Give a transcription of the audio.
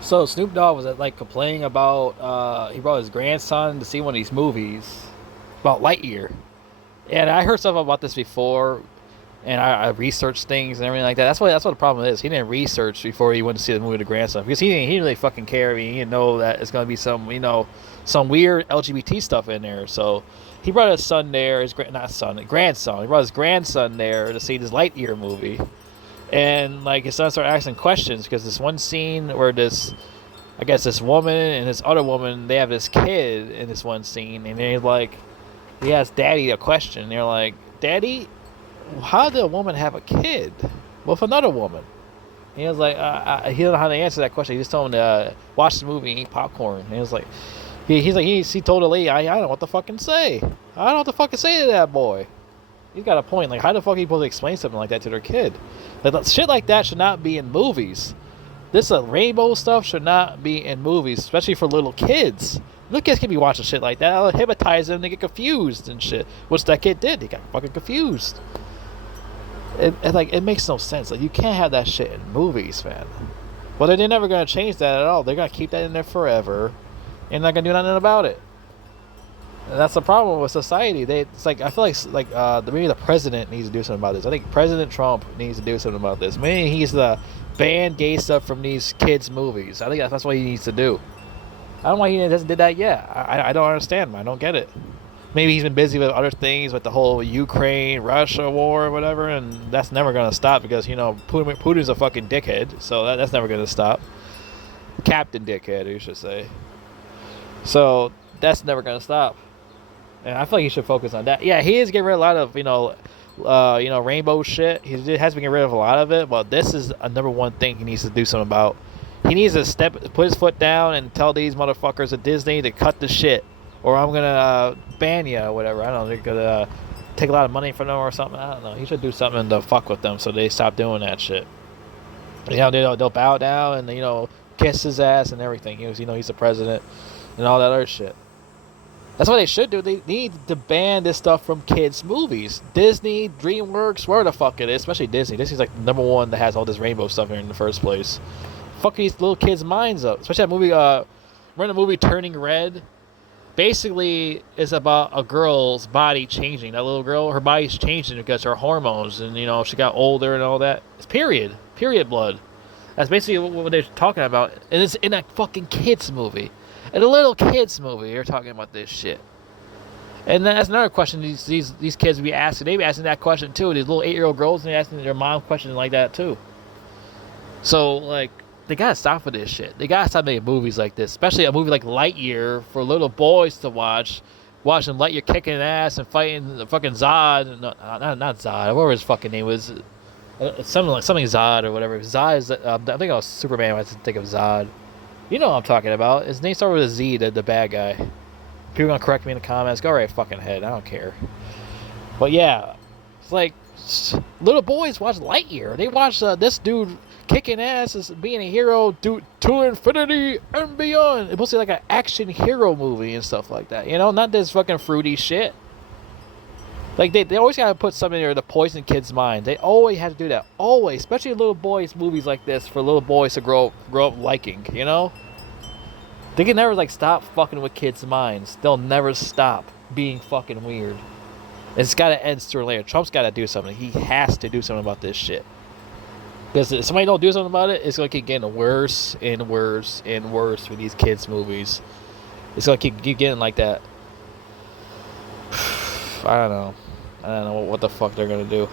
So Snoop Dogg was like complaining about he brought his grandson to see one of these movies about Lightyear, and I heard stuff about this before, and I researched things and everything like that. That's what the problem is. He didn't research before he went to see the movie with the grandson because he didn't really fucking care. I mean, he didn't know that it's gonna be some weird LGBT stuff in there. So he brought his son there, not son, grandson. He brought his grandson there to see this Lightyear movie. And like his son started asking questions because this one scene where I guess this woman and this other woman, they have this kid in this one scene, and he asked Daddy a question. They're like, Daddy, how did a woman have a kid with another woman? And he was like, he didn't know how to answer that question. He just told him to watch the movie and eat popcorn. And he was like, he told the lady, I don't know what to fucking say. I don't know what to fucking say to that boy. He's got a point. Like, how the fuck are you supposed to explain something like that to their kid? Like, shit like that should not be in movies. This rainbow stuff should not be in movies, especially for little kids. Little kids can be watching shit like that. I'll hypnotize them, they get confused and shit. Which that kid did. He got fucking confused. It makes no sense. Like, you can't have that shit in movies, man. Well, they're never gonna change that at all. They're gonna keep that in there forever, and not gonna do nothing about it. And that's the problem with society. It's like I feel maybe the president needs to do something about this. I think President Trump needs to do something about this. Maybe he needs to ban gay stuff from these kids' movies. I think that's what he needs to do. I don't know why he hasn't did that yet. I don't understand. I don't get it. Maybe he's been busy with other things, with the whole Ukraine Russia war or whatever, and that's never gonna stop because Putin's a fucking dickhead. So that's never gonna stop. Captain Dickhead, you should say. So that's never gonna stop. And I feel like he should focus on that. Yeah, he is getting rid of a lot of rainbow shit. He has been getting rid of a lot of it, but this is a number one thing he needs to do something about. He needs to put his foot down and tell these motherfuckers at Disney to cut the shit, or I'm gonna ban you or whatever. I don't know. They're gonna take a lot of money from them or something. I don't know. He should do something to fuck with them so they stop doing that shit. They'll bow down and kiss his ass and everything. He's the president and all that other shit. That's what they should do. They need to ban this stuff from kids' movies. Disney, DreamWorks, where the fuck it is, especially Disney. Disney's like the number one that has all this rainbow stuff here in the first place. Fuck these little kids' minds up. Especially that movie, we're in the movie Turning Red. Basically, it's about a girl's body changing. That little girl, her body's changing because her hormones, and she got older and all that. It's period blood. That's basically what they're talking about, and it's in that fucking kids' movie. In a little kids movie, you're talking about this shit. And that's another question these kids be asking. They be asking that question too. These little 8-year-old girls, and they asking their mom questions like that too. So like, they gotta stop with this shit. They gotta stop making movies like this, especially a movie like Lightyear for little boys to watch. Watching Lightyear kicking ass and fighting the fucking Zod. No, not Zod. Whatever his fucking name was. Something Zod or whatever. Zod is. I think it was Superman. I think of Zod. You know what I'm talking about. His name started with a Z, the bad guy. People gonna correct me in the comments. Go right fucking ahead. I don't care. But yeah, it's like little boys watch Lightyear. They watch this dude kicking ass as being a hero to infinity and beyond. It's supposed to be like an action hero movie and stuff like that. Not this fucking fruity shit. Like they always gotta put something in there to poison kids' minds. They always have to do that. Always, especially little boys' movies like this for little boys to grow up liking. They can never stop fucking with kids' minds. They'll never stop being fucking weird. It's gotta end sooner or later. Trump's gotta do something. He has to do something about this shit. Because if somebody don't do something about it, it's gonna keep getting worse and worse and worse with these kids' movies. It's gonna keep getting like that. I don't know what the fuck they're gonna do.